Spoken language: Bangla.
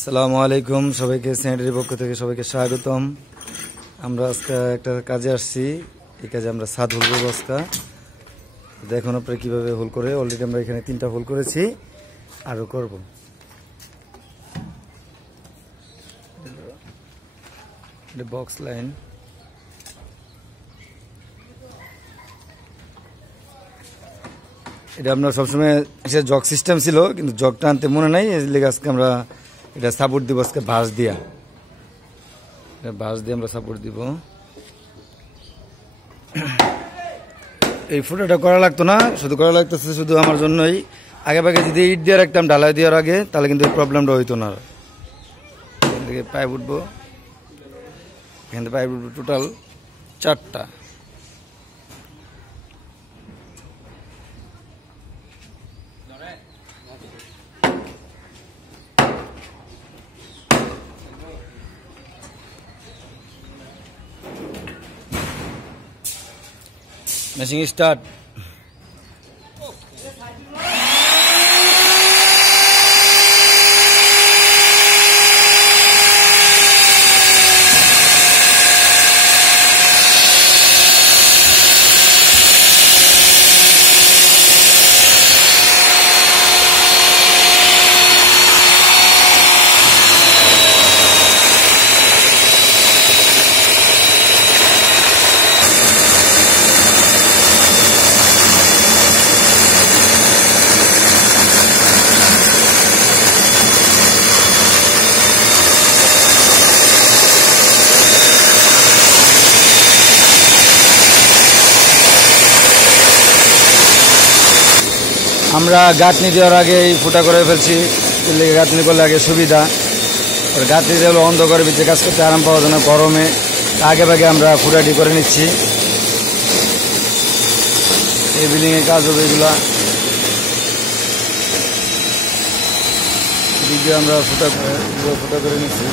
আসসালামু আলাইকুম সবাইকে স্যানিটারি পক্ষ থেকে সবাইকে স্বাগতম। আমরা আজকে একটা কাজে আসছি। এই কাজে আমরা ছাদ হোল করবো আজকে। দেখুন আপনারা কীভাবে হোল করে। অলরেডি আমরা এখানে 3টা হোল করেছি, আরও করব। বক্স লাইন এটা আপনার সবসময় জগ সিস্টেম ছিল, কিন্তু জগটা আনতে মনে নাই। এই লেগে আজকে আমরা এটা সাপোর্ট দিব আজকে বাঁশ দিয়া। বাঁশ দিয়ে আমরা সাপোর্ট দিব। এই ফুটাটা করা লাগতো না, শুধু করা লাগতেছে শুধু আমার জন্যই। আগে ভাগে যদি ইট দিয়ে রাখতাম ঢালাই দেওয়ার আগে, তাহলে কিন্তু এই প্রবলেমটা হইতো না। এখান থেকে পাইপ উঠবো, এখান থেকে পাইপ উঠবো টোটাল 4টা। মেশিং স্টার্ট। আমরা গাঁথনি দেওয়ার আগে এই ফুটা করে ফেলছি। গাঁথনি করলে আগে সুবিধা। গাঁথনি দেওয়া অন্ধকারের ভিতরে কাজ করতে আরাম পাওয়া যায় না গরমে। আগে ভাগে আমরা ফুটাটি করে নিচ্ছি। এই বিল্ডিংয়ে কাজ হবে এগুলা। এদিকে আমরা ফুটা করে নিচ্ছি।